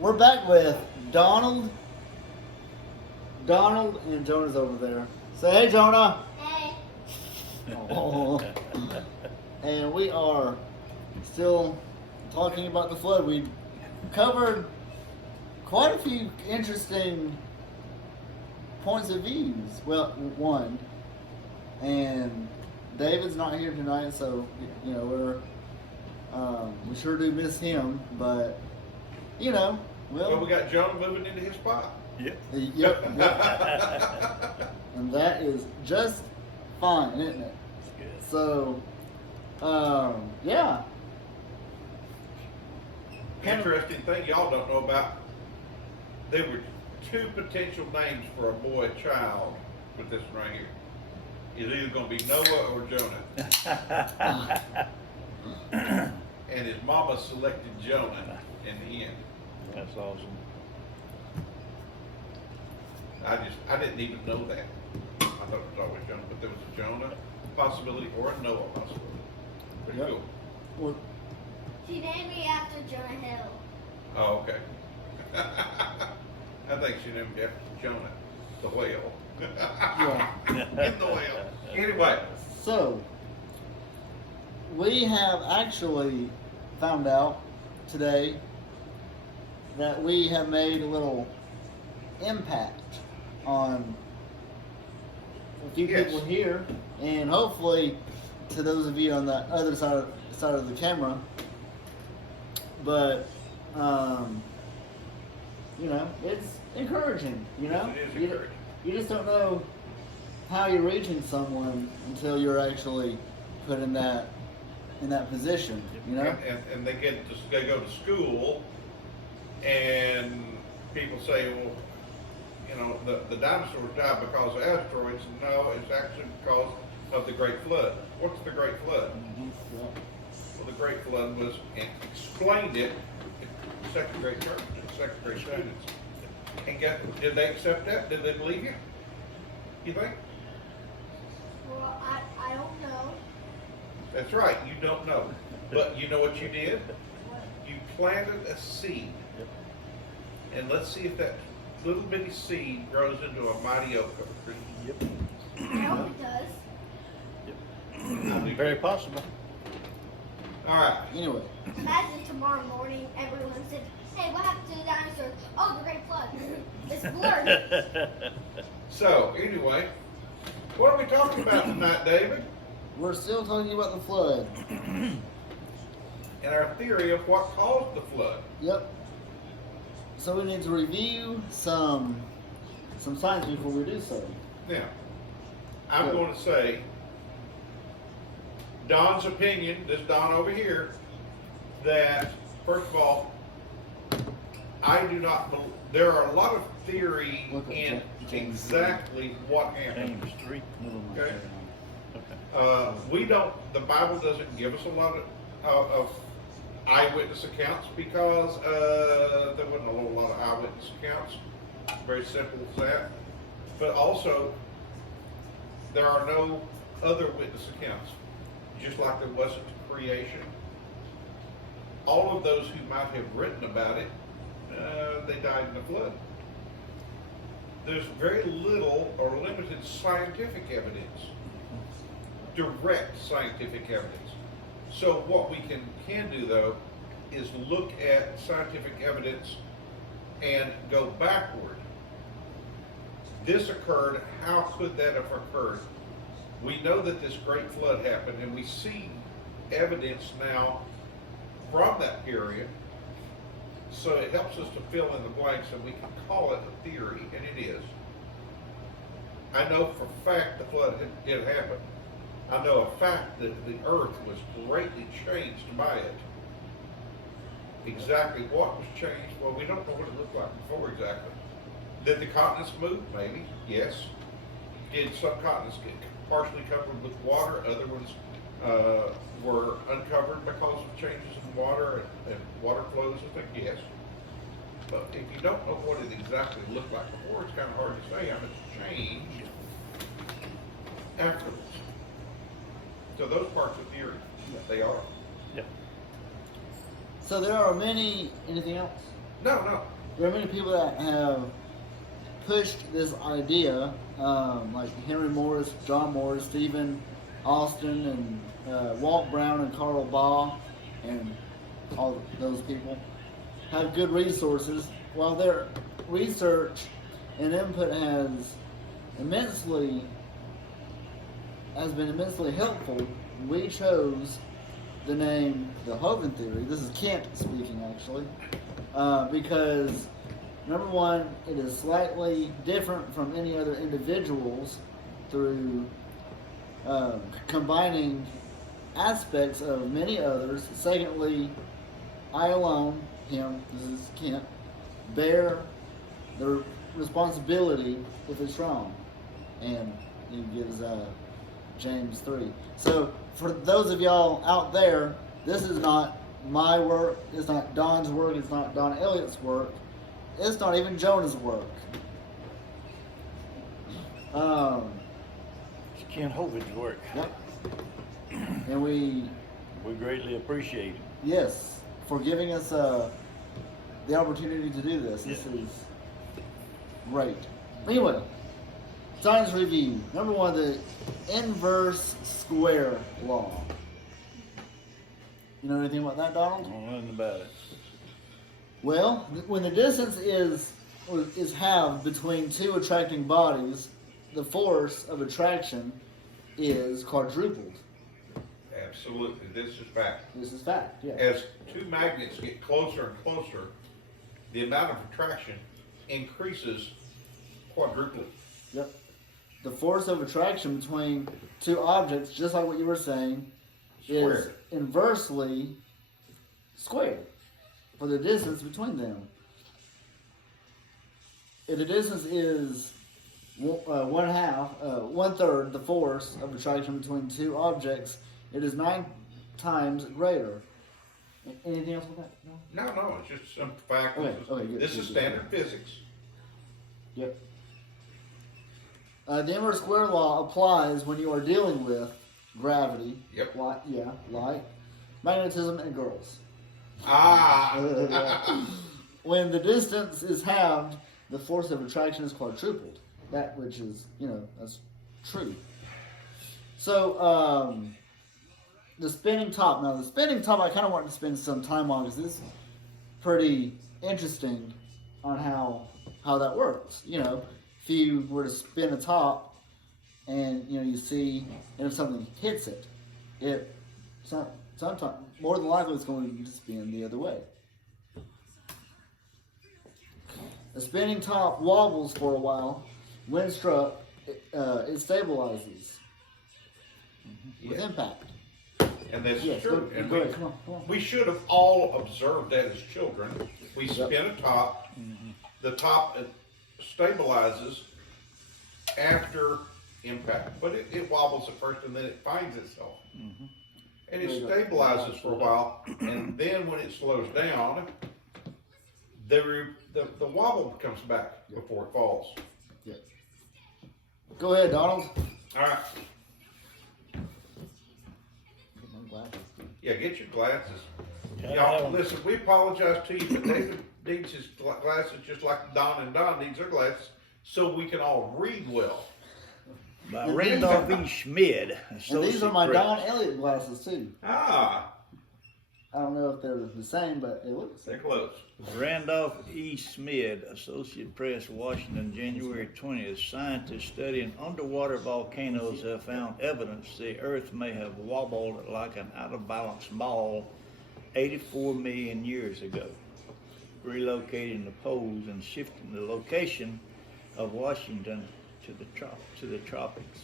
we're back with Donald. Donald and Jonah's over there. Say hey, Jonah. Hey. Oh. And we are still talking about the flood. We covered quite a few interesting points of views. Well, one, and David's not here tonight, so you know we sure do miss him. But you know, Well, we got Jonah moving into his spot. Yep. Yep. And that is just fine, isn't it? It's good. So, yeah. Interesting thing y'all don't know about, there were two potential names for a boy child with this one right here. It's either going to be Noah or Jonah. And his mama selected Jonah in the end. That's awesome. I didn't even know that. I thought it was always Jonah, but there was a Jonah possibility or a Noah possibility. Pretty Yep. cool. Well, She named me after Jonah Hill. Oh, okay. I think she named after Jonah, the whale. yeah. In the whale. Anyway, So, we have actually found out today that we have made a little impact on a few Yes. people here, and hopefully to those of you on the other side of the camera. But you know, it's encouraging. You know, It is You- encouraging. You just don't know how you're reaching someone until you're actually put in that position. You know. and they go to school, and people say, well, you know, the dinosaurs died because of asteroids. No, it's actually because of the Great Flood. What's the Great Flood? Yeah. Well, the Great Flood was explained it in second grade church, second grade students. And did they accept that? Did they believe you? You think? Well, I don't know. That's right, you don't know. But you know what you did? You planted a seed. And let's see if that little bitty seed grows into a mighty oak tree. Yep. I hope it does. Very possible. All right. Anyway, Imagine tomorrow morning everyone said, hey, what happened to the dinosaurs? Oh, the Great Flood. It's blurred. So, anyway, what are we talking about tonight, David? we're still talking about the flood. And our theory of what caused the flood. Yep. So we need to review some science before we do so. Now, I'm Good. going to say Don's opinion, this Don over here, that first of all, I do not believe, there are a lot of theory Look at in James. exactly what happened. James 3. Okay. Okay. We don't, the Bible doesn't give us a lot of eyewitness accounts because there wasn't a whole lot of eyewitness accounts. Very simple as that. But also, there are no other witness accounts, just like there wasn't creation. All of those who might have written about it, they died in the flood. There's very little or limited scientific evidence, direct scientific evidence. So what we can do though is look at scientific evidence and go backward. This occurred, how could that have occurred? We know that this great flood happened and we see evidence now from that period. So it helps us to fill in the blanks and we can call it a theory, and it is. I know for a fact the flood did happen. I know a fact that the earth was greatly changed by it. Exactly what was changed? Well, we don't know what it looked like before exactly. Did the continents move? Maybe, yes. Did some continents get partially covered with water? Other ones were uncovered because of changes in water and water flows and things? Yes. But if you don't know what it exactly looked like before, it's kind of hard to say how it's changed afterwards. So those parts of theory, they are. Yeah. So there are many. Anything else? No. There are many people that have pushed this idea, like Henry Morris, John Morris, Stephen Austin, and Walt Brown and Carl Baugh, and all those people have good resources. While their research and input has been immensely helpful, we chose the name the Hovind theory. This is Kent speaking, actually, because number one, it is slightly different from any other individuals through combining aspects of many others. Secondly, I alone, him, this is Kent, bear the responsibility if it's wrong. And he gives James 3. So for those of y'all out there, this is not my work, it's not Don's work, it's not Don Elliott's work, it's not even Jonah's work. It's Ken Hovind's work. Yep. And we greatly appreciate it. yes, for giving us the opportunity to do this. This is great. Anyway, science review. Number one, the inverse square law. You know anything about that, I Donald? don't know nothing about it. Well, when the distance is halved between two attracting bodies, the force of attraction is quadrupled. Absolutely, this is fact. This is fact, yeah. As two magnets get closer and closer, the amount of attraction increases quadruply. Yep. The force of attraction between two objects, just like what you were saying, is Squared. inversely squared for the distance between them. If the distance is one third the force of attraction between two objects, it is 9 times greater. Anything else with that? No? No, it's just some fact. Okay, okay, good, This good, is good. standard physics. Yep. The inverse square law applies when you are dealing with gravity, Yep. light, magnetism, and girls. Ah! When the distance is halved, the force of attraction is quadrupled. That which is, that's true. So, the spinning top. Now, the spinning top, I kind of want to spend some time on because this is pretty interesting on how that works. If you were to spin a top and, you see, and if something hits it, sometimes, more than likely, it's going to spin the other way. A spinning top wobbles for a while. When struck, it stabilizes with Yeah. impact. And that's Yes, true. go And ahead, come on. we should have all observed that as children. We spin a top, the top stabilizes after impact, but it wobbles at first and then it finds itself. And it There you go. stabilizes for a while, and then when it slows down, the wobble comes back before it falls. Yeah. Go ahead, Donald. All right, Get my glasses. yeah, get your glasses. Yeah, Y'all, listen, we apologize to you, but David needs his glasses just like Don and Don needs their glasses, so we can all read well. By Randolph E. Schmid. And these are my Associate Don Press. Elliott glasses too. Ah, I don't know if they're the same, but it looks. they're close. Randolph E. Schmid, Associate Press, Washington, January 20th. Scientists studying underwater volcanoes have found evidence the Earth may have wobbled like an out-of-balance ball 84 million years ago, relocating the poles and shifting the location of Washington to the tropics.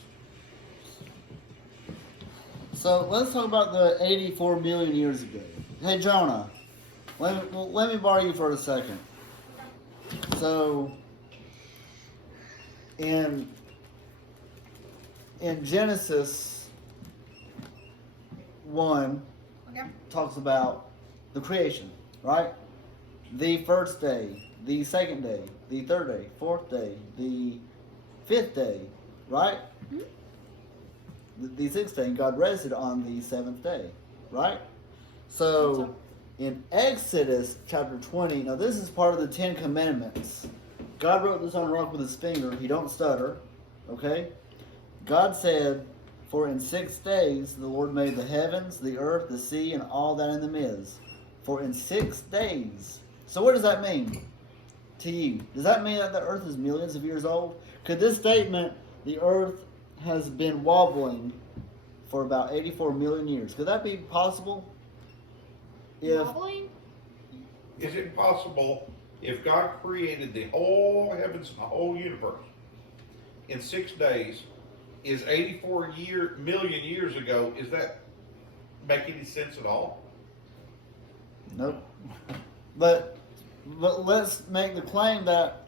So let's talk about the 84 million years ago. Hey Jonah, let me borrow you for a second. So in Genesis 1 talks about the creation, right? The first day, the second day, the third day, fourth day, the fifth day, right? The sixth day, and God rested on the seventh day, right? So In Exodus chapter 20, now this is part of the 10 Commandments. God wrote this on a rock with his finger. He don't stutter. Okay? God said, "For in 6 days the Lord made the heavens, the earth, the sea, and all that in them is." For in 6 days. So what does that mean to you? Does that mean that the earth is millions of years old? Could this statement, the earth has been wobbling for about 84 million years, could that be possible? If Wobbling? Is it possible if God created the whole heavens and the whole universe in 6 days, is 84 million years ago, is that make any sense at all? Nope. But let's make the claim that,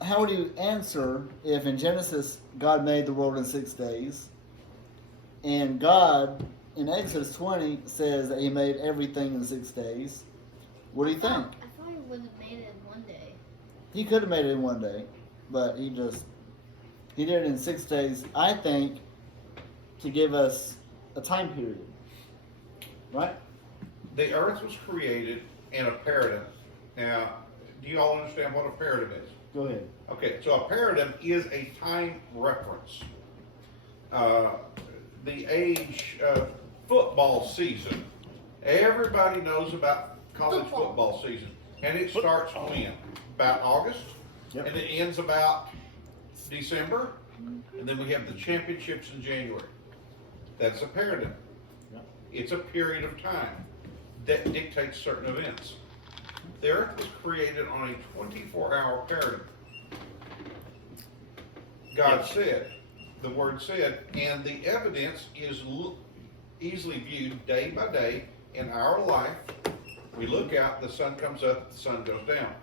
how would you answer if in Genesis God made the world in 6 days, and God in Exodus 20 says that he made everything in 6 days? What do you think? I thought he would have made it in one day. He could have made it in one day, but he did it in 6 days, I think, to give us a time period. Right? The earth was created in a paradigm. Now, do you all understand what a paradigm is? Go ahead. Okay, so a paradigm is a time reference. The age of football season. Everybody knows about college football season. And it starts when? About August. Yep. And it ends about December. And then we have the championships in January. That's a paradigm. Yep. It's a period of time that dictates certain events. The earth was created on a 24-hour paradigm. God said, the word said, and the evidence is easily viewed day by day in our life. We look out, the sun comes up, the sun goes down.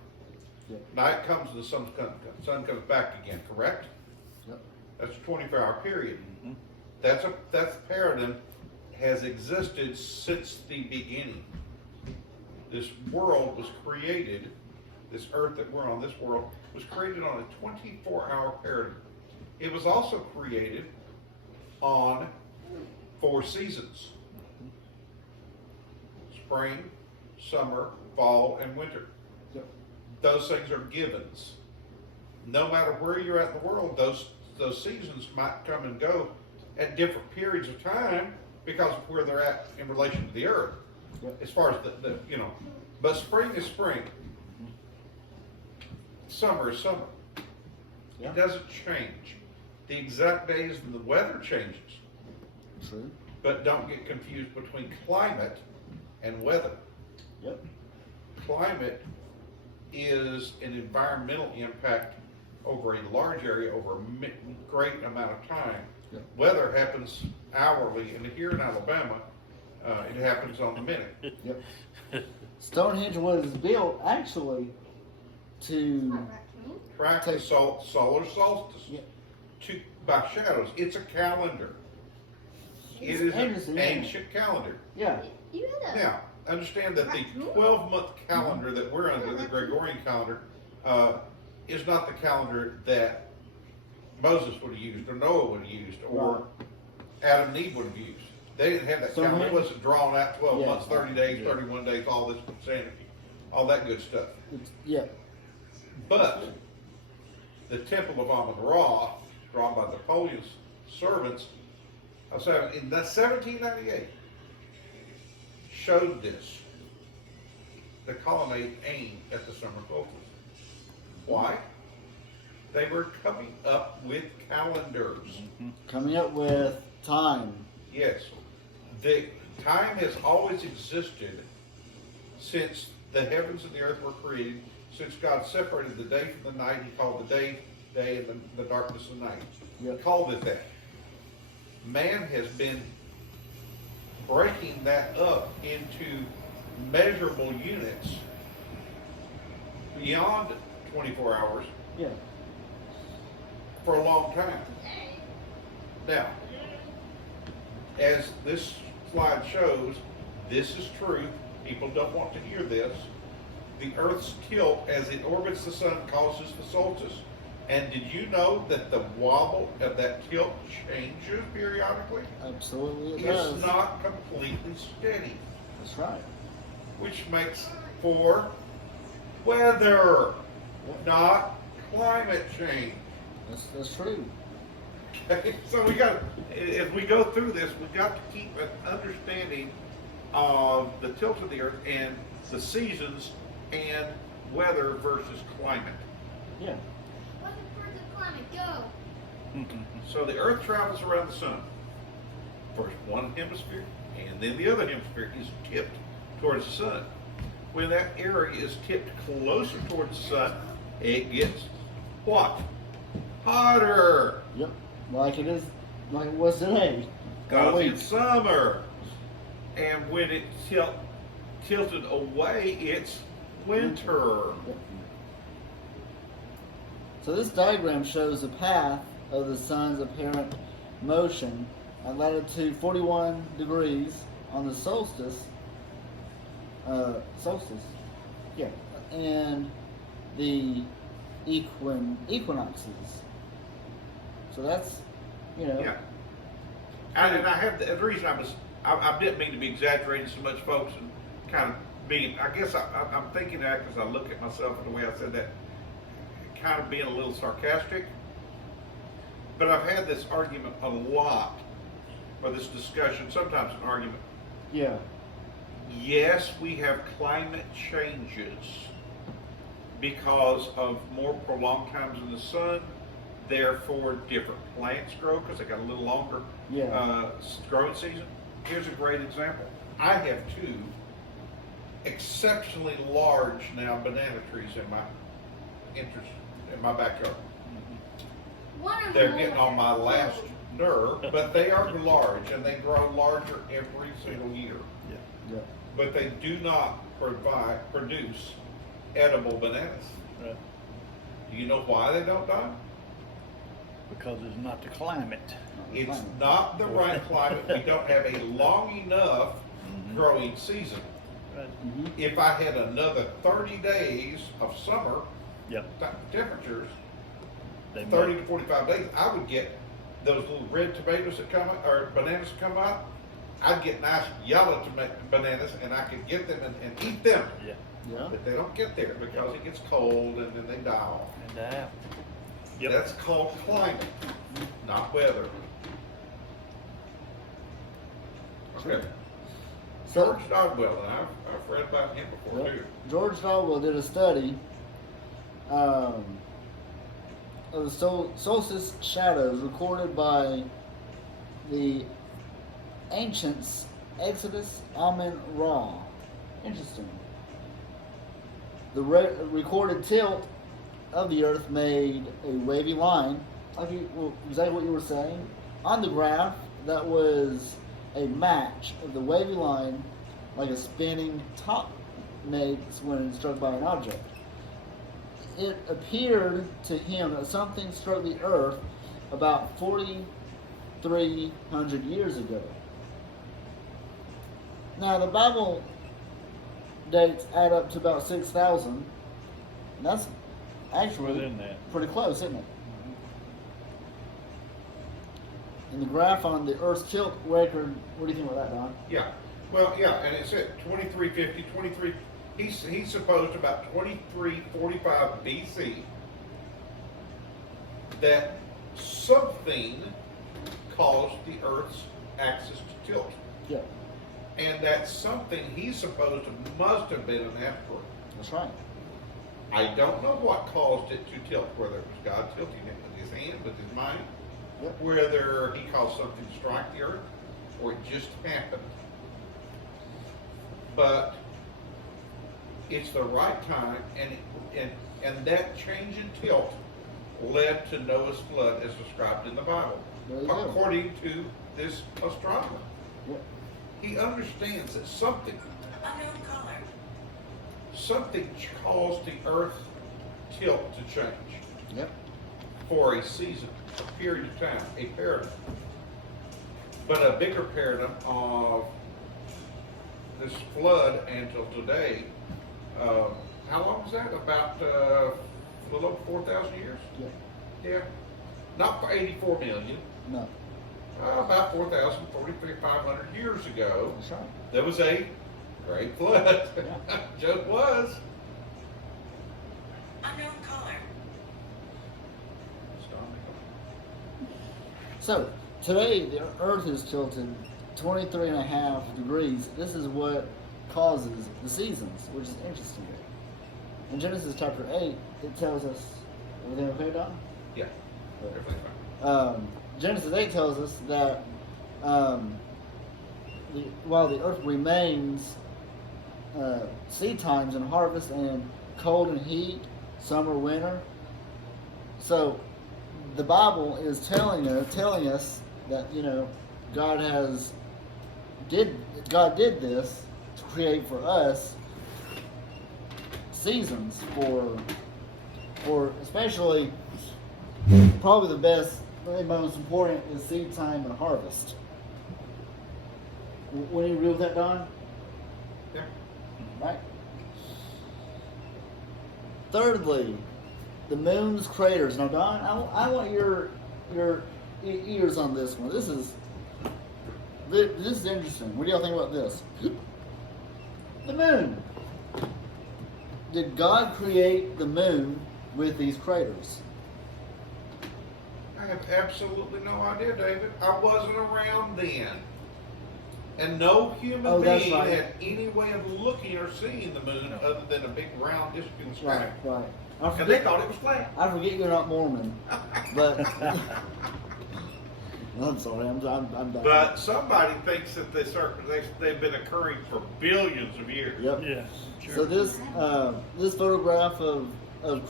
Yep. Night comes, the sun comes back again, correct? Yep. That's a 24-hour period. That's paradigm has existed since the beginning. This world was created, this earth that we're on, this world, was created on a 24-hour paradigm. It was also created on 4 seasons. Spring, summer, fall, and winter. Yep. Those things are givens. No matter where you're at in the world, those seasons might come and go at different periods of time because of where they're at in relation to the earth. Yep. As far as but spring is spring. Summer is summer. Yeah. It doesn't change. The exact days and the weather changes. True. But don't get confused between climate and weather. Yep. Climate is an environmental impact over a large area over a great amount of time. Yep. Weather happens hourly, and here in Alabama, it happens on the minute. Yep. Stonehenge was built actually to Track the solar solstice Yep. by shadows. It's a calendar. It is Anderson, an yeah. ancient calendar. yeah. You had a. Now, understand that the 12-month calendar that we're under, the Gregorian calendar, is not the calendar that Moses would have used, or Noah would have used, or Adam and Eve would have used. They didn't have that So calendar. It when- wasn't drawn out 12 Yeah. months, 30 days, 31 days, all this insanity, all that good stuff. Yeah. But the Temple of Amun-Ra, drawn by Napoleon's servants, in 1798, showed this. The colonnade aimed at the summer solstice. Why? They were coming up with calendars. Coming up with time. Yes. The time has always existed since the heavens and the earth were created. Since God separated the day from the night, he called the day, and the darkness of night. Yep. He called it that. Man has been breaking that up into measurable units beyond 24 hours Yeah. for a long time. Now, as this slide shows, this is true. People don't want to hear this. The Earth's tilt as it orbits the sun causes the solstice. And did you know that the wobble of that tilt changes periodically? Absolutely it It's does. not completely steady. That's right. which makes for weather, not climate change. That's true. Okay, so we got, as we go through this, we've got to keep an understanding of the tilt of the earth and the seasons and weather versus climate. Yeah. What's the first of climate? Go. So the earth travels around the sun. First one hemisphere, and then the other hemisphere is tipped towards the sun. When that area is tipped closer towards the sun, it gets what? Hotter. Yep. Like it is, like it was today. All Because week. it's summer. And when it tilted away, it's winter. So this diagram shows the path of the sun's apparent motion at latitude 41 degrees on the solstice. Yeah, and the equinoxes. So that's, you know. Yeah. And I have the reason I didn't mean to be exaggerating so much, folks, and kind of being, I guess I'm thinking that because I look at myself and the way I said that, kind of being a little sarcastic. But I've had this argument a lot, or this discussion, sometimes an argument. Yeah. Yes, we have climate changes because of more prolonged times in the sun. Therefore, different plants grow because they got a little longer Yeah. growing season. Here's a great example. I have two exceptionally large now banana trees in my backyard. One of They're them getting on my last nerve, but they are large and they grow larger every single year. Yeah. But they do not produce edible bananas. Right. Do you know why they don't die? Because it's not the climate. It's not the right climate. We don't have a long enough growing season. Right. Mm-hmm. If I had another 30 days of summer Yep. temperatures, They 30 might- to 45 days, I would get those little red tomatoes that come out, or bananas that come out. I'd get nice yellow bananas and I could get them and eat them. Yeah. Yeah. But they don't get there because it gets cold and then they die off. And Yep. That's called climate, not weather. Okay. So George Dogwell, and I've read about him before Yep. too. George Dogwell did a study of the solstice shadows recorded by the ancients Exodus Amen Ra. Interesting. The recorded tilt of the earth made a wavy line, like exactly what you were saying. On the graph, that was a match of the wavy line, like a spinning top makes when struck by an object. It appeared to him that something struck the earth about 4,300 years ago. Now, the Bible dates add up to about 6,000. And that's actually Within that. pretty close, isn't it? And the graph on the Earth's tilt record, what do you think about that, Don? Yeah. Well, yeah, and it said 2350, 23. He's supposed about 2345 BC that something caused the Earth's axis to tilt. Yeah, And that something he's supposed to must have been an asteroid. that's right. I don't know what caused it to tilt, whether it was God tilting it with his hand, with his mind, Yep. whether he caused something to strike the earth, or it just happened. But it's the right time, and that change in tilt led to Noah's flood as described in the Bible, There you go. according to this astronomer. Yep. He understands that something caused the earth tilt to change Yep. for a season, a period of time, a paradigm. But a bigger paradigm of this flood until today, how long is that? About a little over 4,000 years? Yep. Yeah. Not for 84 million, No, about 4,000, 4,500 years ago. that's right. There was a Great flood. Just was. Unknown caller. So, today the Earth is tilted 23.5 degrees. This is what causes the seasons, which is interesting. In Genesis chapter 8, it tells us, everything okay, Don? Yeah. Everything fine. Genesis 8 tells us that while the earth remains seed times and harvest and cold and heat, summer, winter. So the Bible is telling us that, you know, God did this to create for us seasons for especially probably the best, the most important is seed time and harvest. When you agree with that, Don? Yeah. Right. Thirdly, the moon's craters. Now, Don, I want your ears on this one. This is interesting. What do y'all think about this? The moon. Did God create the moon with these craters? I have absolutely no idea, David. I wasn't around then. And no human That's being right. had any way of looking or seeing the moon other than a big round disc in the sky. Right. And they thought it was flat. I forget you're not Mormon, but I'm sorry. I'm done. But somebody thinks that they've been occurring for billions of years. Yep. Yeah, sure. So this photograph of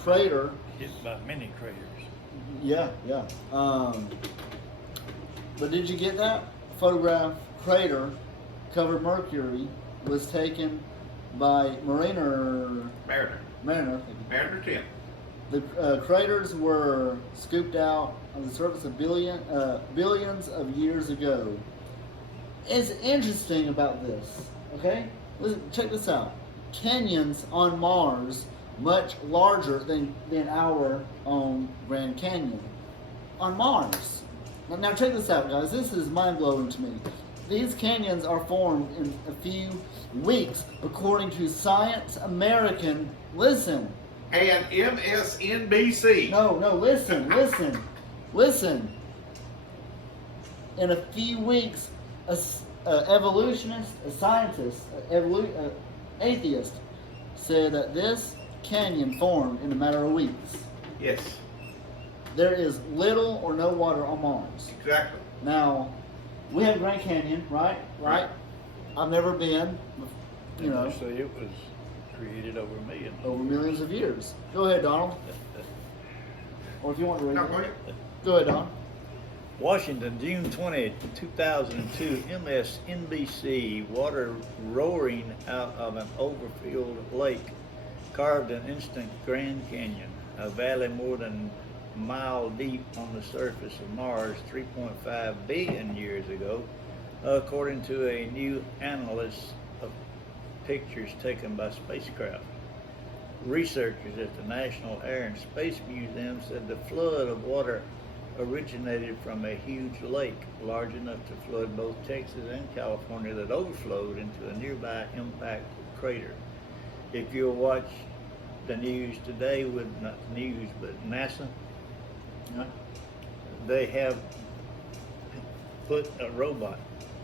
crater. Hit by many craters. Yeah. But did you get that photograph? Crater covered Mercury was taken by Mariner. Mariner 10. The craters were scooped out on the surface of billions of years ago. It's interesting about this, okay? Listen, check this out. Canyons on Mars much larger than our own Grand Canyon on Mars. Now check this out, guys. This is mind-blowing to me. These canyons are formed in a few weeks, according to Science American. Listen. And MSNBC. No, listen. In a few weeks, a evolutionist, a scientist, atheist, said that this canyon formed in a matter of weeks. Yes, There is little or no water on Mars. exactly. Now, we have Grand Canyon, right? Right. I've never been, you know, They say it was created over millions. over millions of years. Go ahead, Donald. Or if you want to read No, it. go ahead. Go ahead, Don. Washington, June 20, 2002, MSNBC, water roaring out of an overfilled lake carved an instant Grand Canyon, a valley more than a mile deep on the surface of Mars 3.5 billion years ago, according to a new analysis of pictures taken by spacecraft. Researchers at the National Air and Space Museum said the flood of water originated from a huge lake large enough to flood both Texas and California that overflowed into a nearby impact crater. If you'll watch the news today with, not news, but NASA, they have put a robot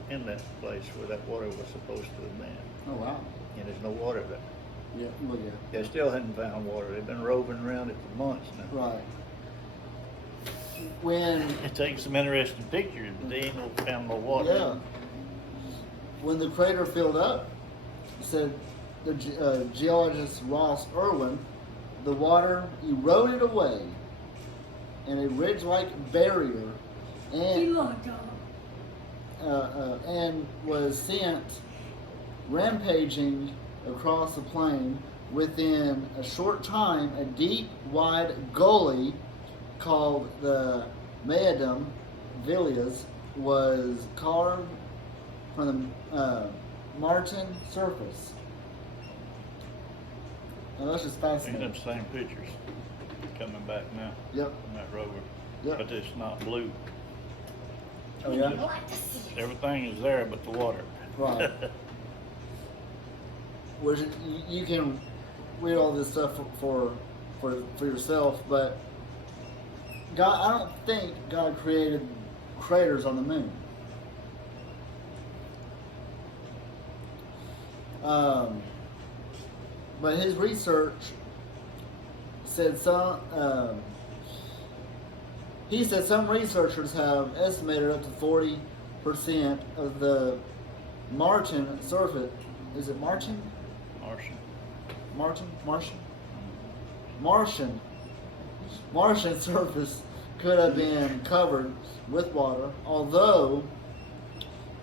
in that place where that water was supposed to have been. Oh, wow. And there's no water there. Yeah, well, yeah. They still hadn't found water. They've been roving around it for months now. Right. When, It takes some interesting pictures, but they ain't no found no water. yeah, when the crater filled up, said the geologist Ross Irwin, the water eroded away in a ridge-like barrier and was sent rampaging across the plain. Within a short time, a deep, wide gully called the Maedum Villas was carved from the Martian surface. Now that's just Ain't fascinating. them same pictures coming back now Yep. from that rover. Yep. But it's not blue. Oh yeah. I like to see it. Everything is there but the water. Right. which you can read all this stuff for yourself, but God, I don't think God created craters on the moon. But his research said he said some researchers have estimated up to 40% of the Martian surface. Is it Martian? Martian surface could have been covered with water, although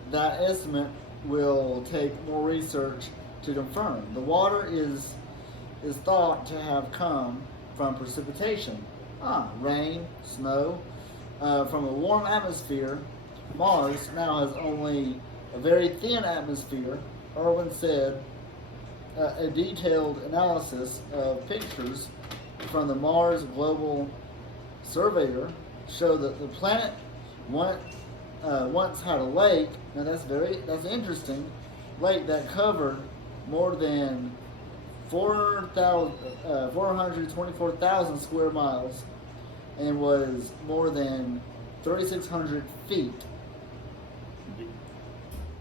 that estimate will take more research to confirm. The water is thought to have come from precipitation, rain, snow, from a warm atmosphere. Mars now has only a very thin atmosphere. Irwin said a detailed analysis of pictures from the Mars Global Surveyor showed that the planet once had a lake. Now that's interesting. Lake that covered more than 424,000 square miles and was more than 3,600 feet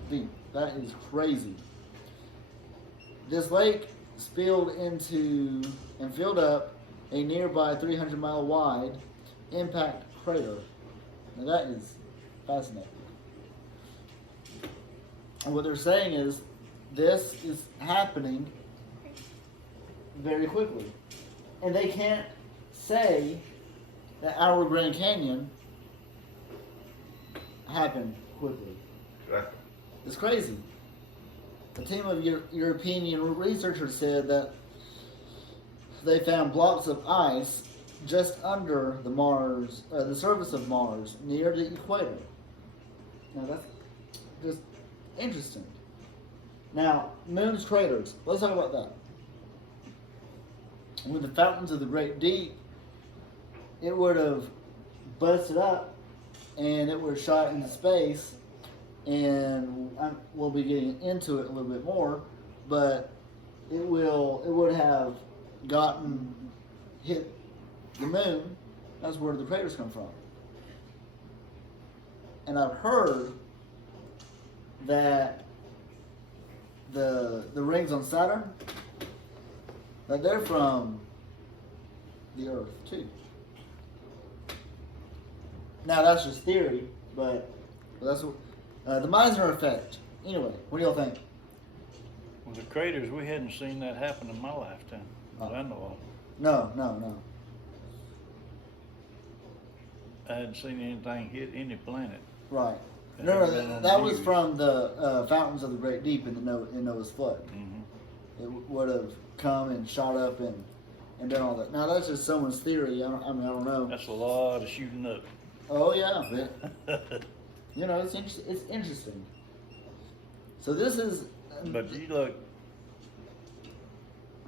deep. That is crazy. This lake spilled into and filled up a nearby 300-mile wide impact crater. Now that is fascinating. And what they're saying is this is happening very quickly. And they can't say that our Grand Canyon happened quickly. Exactly. It's crazy. A team of European researchers said that they found blocks of ice just under the surface of Mars, near the equator. Now that's just interesting. Now, moon's craters. Let's talk about that. With the fountains of the Great Deep, it would have busted up and it would have shot into space, and we'll be getting into it a little bit more, but it would have hit the moon. That's where the craters come from. And I've heard that the rings on Saturn, that they're from the Earth too. Now that's just theory, but that's what the Meissner effect. Anyway, what do y'all think? Well, the craters, we hadn't seen that happen in my lifetime, that I know of. No. I hadn't seen anything hit any planet. Right. That No, had been on that the was news. from the fountains of the Great Deep in Noah's flood. Mm-hmm. It would have come and shot up and done all that. Now that's just someone's theory. I don't know. That's a lot of shooting up. Oh yeah, but it's interesting. So this is. But you look,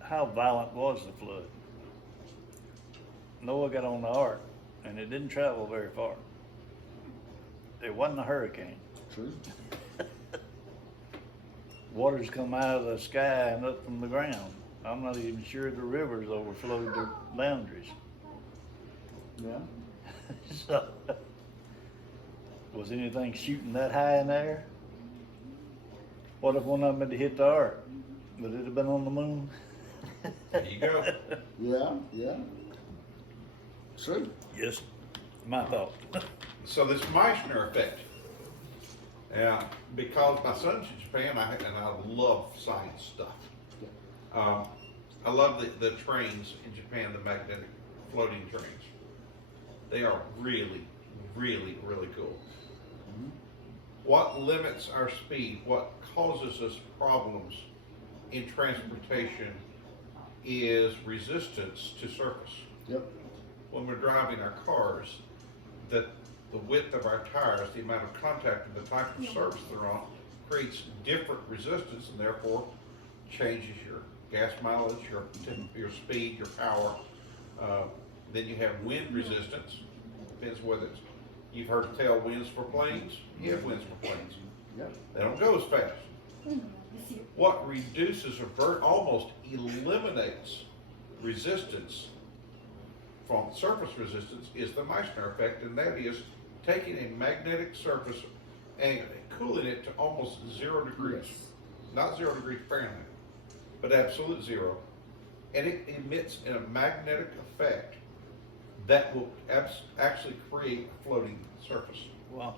how violent was the flood? Noah got on the ark, and it didn't travel very far. It wasn't a hurricane. True. Waters come out of the sky and up from the ground. I'm not even sure the rivers overflowed their boundaries. Yeah. So, was anything shooting that high in the air? What if one of them had hit the ark? Would it have been on the moon? There you go. Yeah. True. Yes, my thought. So this Meissner effect. Yeah, because my son's in Japan, and I love science stuff. I love the trains in Japan, the magnetic floating trains. They are really, really, really cool. Mm-hmm. What limits our speed, what causes us problems in transportation is resistance to surface. Yep. When we're driving our cars, the width of our tires, the amount of contact and the type of surface they're on creates different resistance, and therefore changes your gas mileage, your speed, your power. Then you have wind resistance. Depends whether you've heard tailwinds for planes. You have winds for planes. Yep. They don't go as fast. What reduces or almost eliminates resistance from surface resistance is the Meissner effect, and that is taking a magnetic surface and cooling it to almost 0 degrees. Yes. Not 0 degrees Fahrenheit, but absolute zero. And it emits a magnetic effect that will actually create a floating surface. Wow.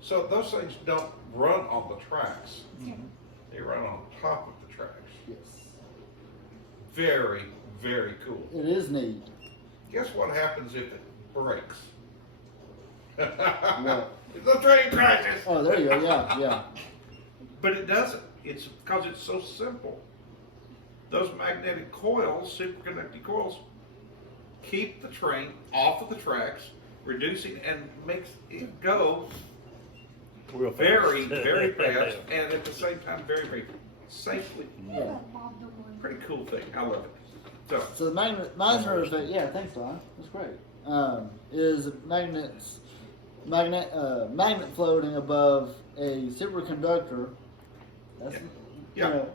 So those things don't run on the tracks. They run on top of the tracks. Yes. Very, very cool. It is neat. Guess what happens if it breaks? What? The train crashes. Oh, there you go. Yeah, yeah. But it doesn't. It's because it's so simple. Those magnetic coils, superconducting coils, keep the train off of the tracks, reducing and makes it go Real fast. very, very fast, and at the same time, very, very safely. Yeah. Pretty cool thing. I love it. So the Meissner effect, yeah, thanks, Don. That's great. Is magnet floating above a superconductor. That's Yeah. you know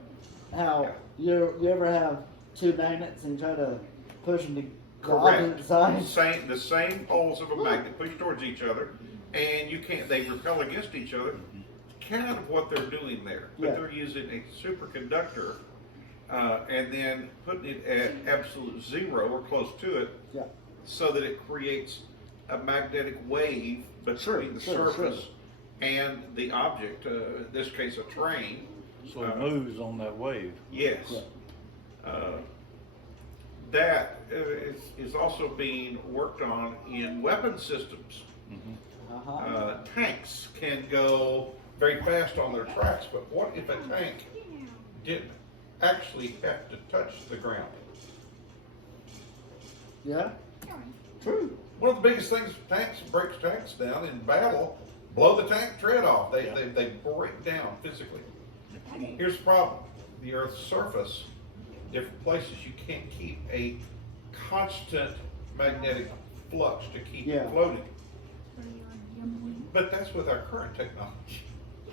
how you ever have two magnets and you try to push them to the opposite sides. The same poles of a magnet push towards each other, and they repel against each other. Kind of what they're doing there, but Yeah. they're using a superconductor and then putting it at absolute zero or close to it, Yeah. so that it creates a magnetic wave between the Sure, surface and the object. In this case, a train. So it moves on that wave. Yes. Yeah. That is also being worked on in weapon systems. Uh-huh. Tanks can go very fast on their tracks, but what if a tank didn't actually have to touch the ground? Yeah. True. One of the biggest things tanks breaks tanks down in battle, blow the tank tread off. They break down physically. Here's the problem. The Earth's surface, different places, you can't keep a constant magnetic flux to keep Yeah. it floating. But that's with our current technology.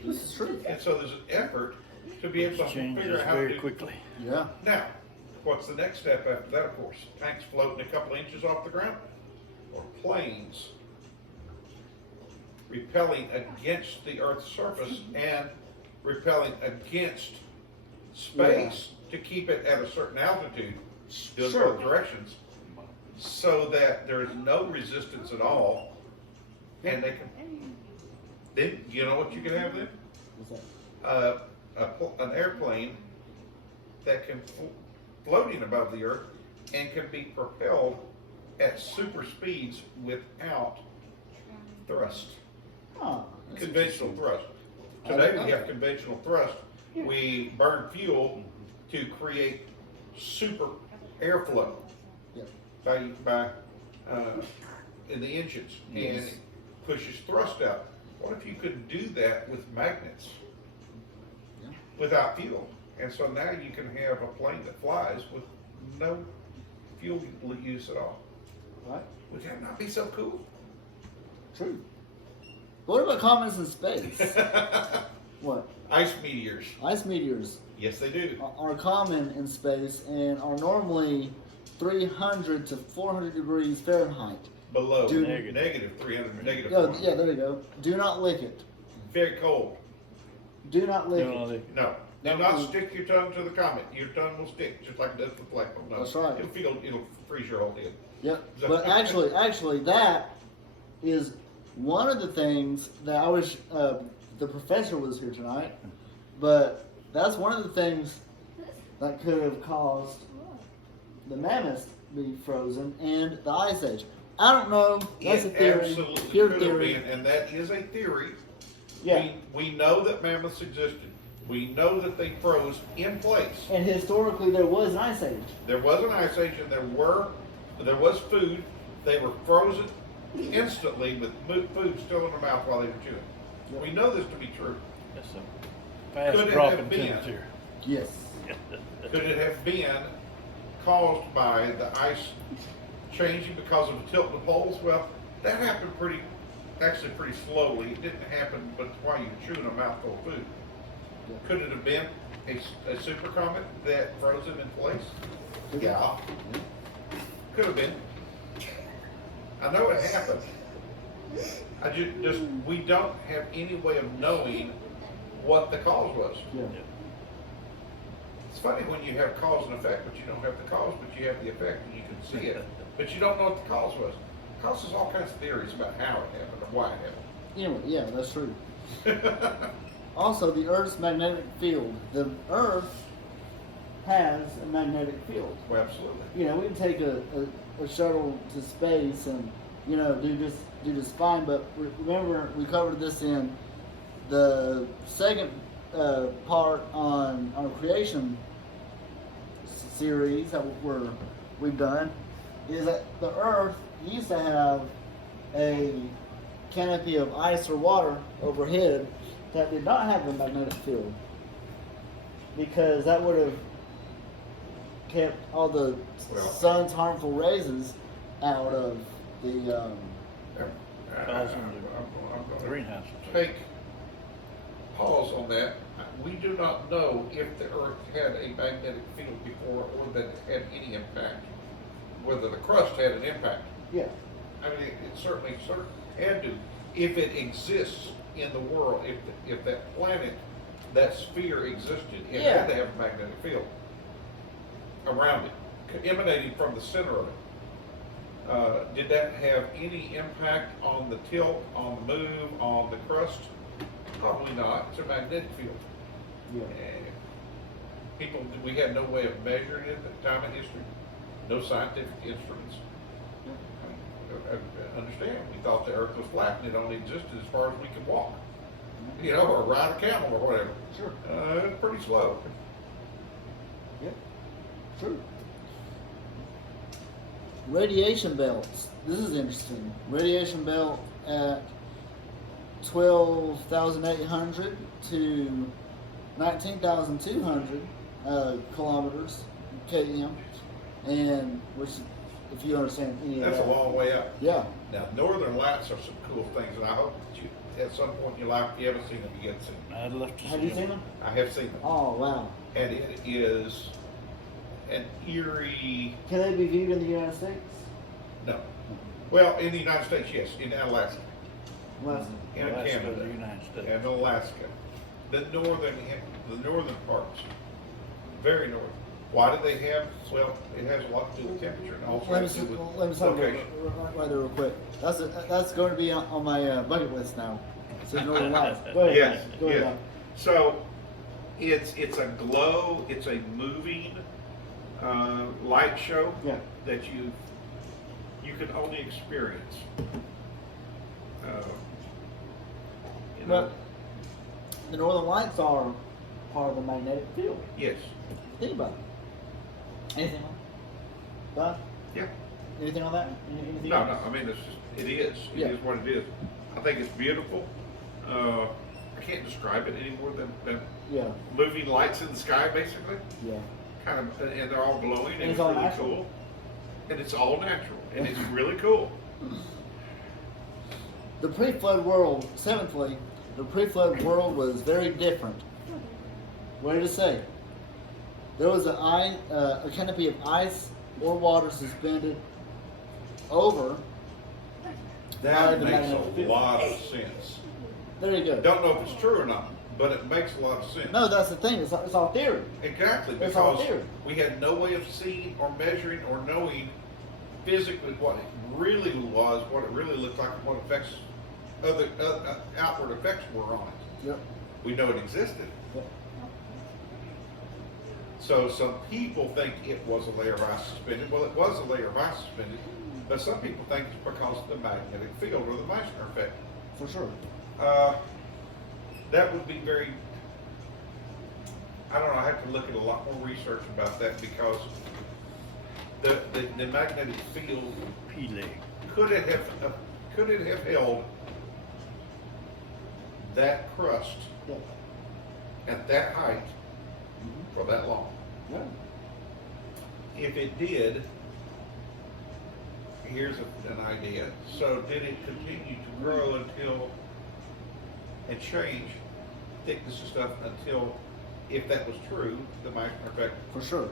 This is true. And so there's an effort to be able to Changes figure out how to very do. quickly. Yeah. Now, what's the next step after that, of course? Tanks floating a couple inches off the ground? Or planes repelling against the Earth's surface and repelling against space to keep it at a certain altitude, doing Sure. both directions, so that there is no resistance at all, and they can. Then you know what you can have then? What's that? An airplane that can floating above the Earth and can be propelled at super speeds without thrust. Oh, that's Conventional thrust. I Today didn't we know have that. conventional thrust. We burn fuel to create super airflow Yeah. by in the engines, and Yes. it pushes thrust out. What if you could do that with magnets Yeah. without fuel? And so now you can have a plane that flies with no fuel use at all. Right. Would that not be so cool? True. What about comets in space? What? Ice meteors. Ice meteors Yes, they do. are common in space and are normally 300 to 400 degrees Fahrenheit. Below Dude. negative 300, negative Oh, 400. yeah, there you go. Do not lick it. Very cold. Do not lick No, it. No. Do No, not no. stick your tongue to the comet. Your tongue will stick just like it does with black hole. No. That's right. It'll freeze your whole head. Yep. But actually, that is one of the things that I wish the professor was here tonight. But that's one of the things that could have caused the mammoths to be frozen and the ice age. I don't know. That's a It theory. absolutely Pure could have theory. been, and that is a theory. Yeah. We know that mammoths existed. We know that they froze in place. And historically, there was an ice age. There was an ice age, and there was food. They were frozen instantly with food still in their mouth while they were chewing. We know this to be true. That's a fast Could it drop have in been? temperature. Yes. Could it have been caused by the ice changing because of the tilt of the poles? Well, that happened actually pretty slowly. It didn't happen, but while you're chewing a mouthful of food. Yeah. Could it have been a super comet that froze him in place? Yeah. Could have been. I know it happened. I just we don't have any way of knowing what the cause was. Yeah. It's funny when you have cause and effect, but you don't have the cause, but you have the effect and you can see it, but you don't know what the cause was. Causes all kinds of theories about how it happened or why it Anyway, yeah, that's true. happened. Also, the Earth's magnetic field. The Earth has a magnetic field. Well, absolutely. You know, we can take a shuttle to space and, you know, do this fine, but remember, we covered this in the second part on our creation series that we've done, is that the Earth used to have a canopy of ice or water overhead that did not have a magnetic field, because that would have kept all the Well- sun's harmful rays out of the I'm Causing gonna greenhouse. take pause on that. We do not know if the Earth had a magnetic field before or that it had any impact, whether the crust had an impact. yeah. I mean, it certainly had to. If it exists in the world, if that planet, that sphere existed, it had to have a magnetic field around it, emanating from the center of it. Did that have any impact on the tilt, on the move, on the crust? Probably not. It's a magnetic field. Yeah. And we had no way of measuring it at the time in history. No scientific instruments. I understand. We thought the Earth was flat and it only existed as far as we could walk. You know, or ride a camel or whatever. Sure. It's pretty slow. Yep. True. Radiation belts. This is interesting. Radiation belt at 12,800 to 19,200 kilometers km, and which, if you understand any of That's a that, long way up. yeah. Now, Northern Lights are some cool things, and I hope that you, at some point in your life, if you haven't seen them, you get to see them. I'd love to see Have you them. seen them? I have seen them, Oh wow. and it is an eerie. Can they be viewed in the United States? No, well, in the United States, yes, in Alaska, Well, in Alaska, Canada, the United States. and Alaska, the northern parts, very northern. Why do they have? Well, it has a lot to do with temperature and also let me has to do with stop location. right there real quick. That's going to be on my bucket list now. So Northern Lights. Go ahead. Yes, Go ahead. yes. So it's a glow. It's a moving light show Yeah. that you can only experience. You know, But the Northern Lights are part of the magnetic field. yes, Think about it. Anything on that? yeah. Anything on that? Anything No, else? no. I mean, it is. It Yeah. is what it is. I think it's beautiful. I can't describe it any more than Yeah. moving lights in the sky, basically. Yeah. Kind of, and they're all glowing, and And it's it's all really natural. cool. And it's all natural, and it's really cool. The pre-flood world, seventhly, the pre-flood world was very different. What did it say? There was a canopy of ice or water suspended over. That the makes magnetic a field. lot of sense. There you go. Don't know if it's true or not, but it makes a lot of sense. No, that's the thing. It's all theory. Exactly, It's all because theory. we had no way of seeing or measuring or knowing physically what it really was, what it really looked like, and what effects, other outward effects were on it. Yep. We know it existed. Yep. So some people think it was a layer of ice suspended. Well, it was a layer of ice suspended, but some people think it's because of the magnetic field or the Meissner effect. For sure. That would be very, I don't know, I have to look at a lot more research about that because the magnetic field, P-leg. could it have held that crust Yeah. at that height for that long? Yeah. If it did, here's an idea. So did it continue to grow and change thickness and stuff until, if that was true, the Meissner effect, For sure.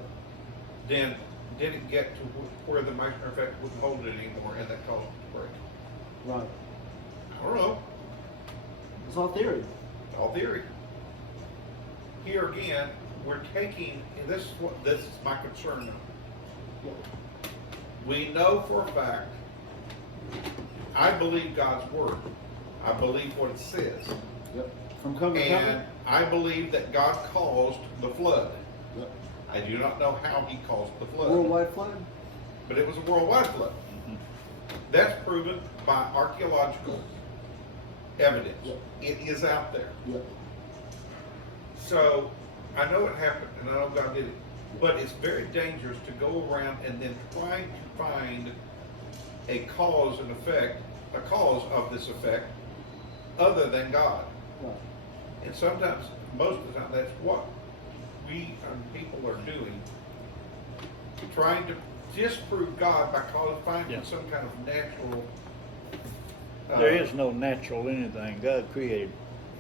then didn't get to where the Meissner effect wouldn't hold it anymore, and that caused it to break. Right. I don't know. It's all theory. All theory. Here again, we're taking, and this is my concern now. We know for a fact, I believe God's word. I believe what it says. Yep. From cover to And cover. I believe that God caused the flood. Yep. I do not know how he caused the flood, Worldwide flood. but it was a worldwide flood. That's proven by archaeological evidence. Yep. It is out there. Yep. So, I know it happened, and I know God did it, but it's very dangerous to go around and then try to find a cause and effect, a cause of this effect, other than God. Right. And sometimes, most of the time, that's what we people are doing, trying to disprove God by finding Yeah. some kind of natural. There is no natural anything. God created.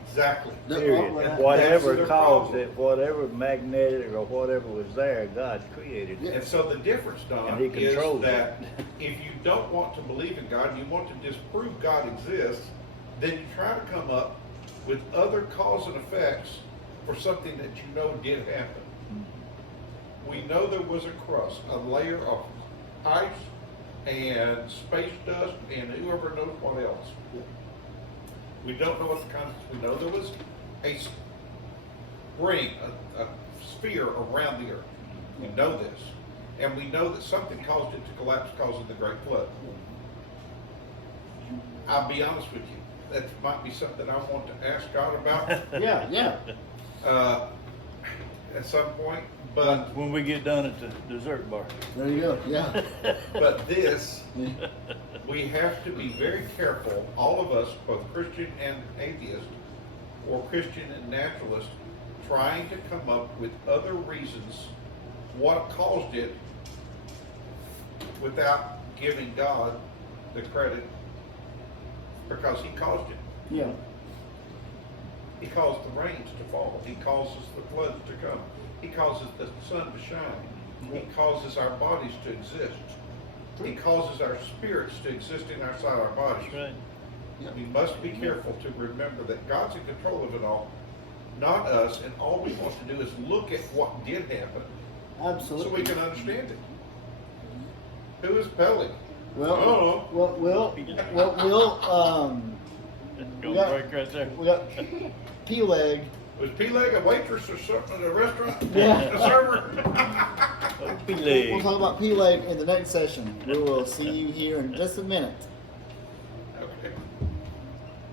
Exactly. Period. Well, And that's whatever their caused problem. it, whatever magnetic or whatever was there, God created it. And so the difference, Don, And he is controls that it. if you don't want to believe in God, you want to disprove God exists, then you try to come up with other cause and effects for something that you know did happen. We know there was a crust, a layer of ice and space dust and whoever knows what else. We don't know what the context. We know there was a ring, a sphere around the earth. We know this. And we know that something caused it to collapse, causing the Great Flood. I'll be honest with you, that might be something I want to ask God about Yeah. Yeah. at some point. But When we get done at the dessert bar. There you go. Yeah. but this, we have to be very careful, all of us, both Christian and atheist, or Christian and naturalist, trying to come up with other reasons what caused it without giving God the credit, because he caused it. Yeah. He caused the rains to fall. He causes the floods to come. He causes the sun to shine. He causes our bodies to exist. He causes our spirits to exist inside our bodies. Right. We must be careful to remember that God's in control of it all, not us, and all we want to do is look at what did happen Absolutely. so we can understand it. Who is Peleg? Well, Oh. Go got- break right there. we got Peleg. Was Peleg a waitress or something at a restaurant? Yeah. A server? We'll talk about Peleg in the next session. We will see you here in just a minute.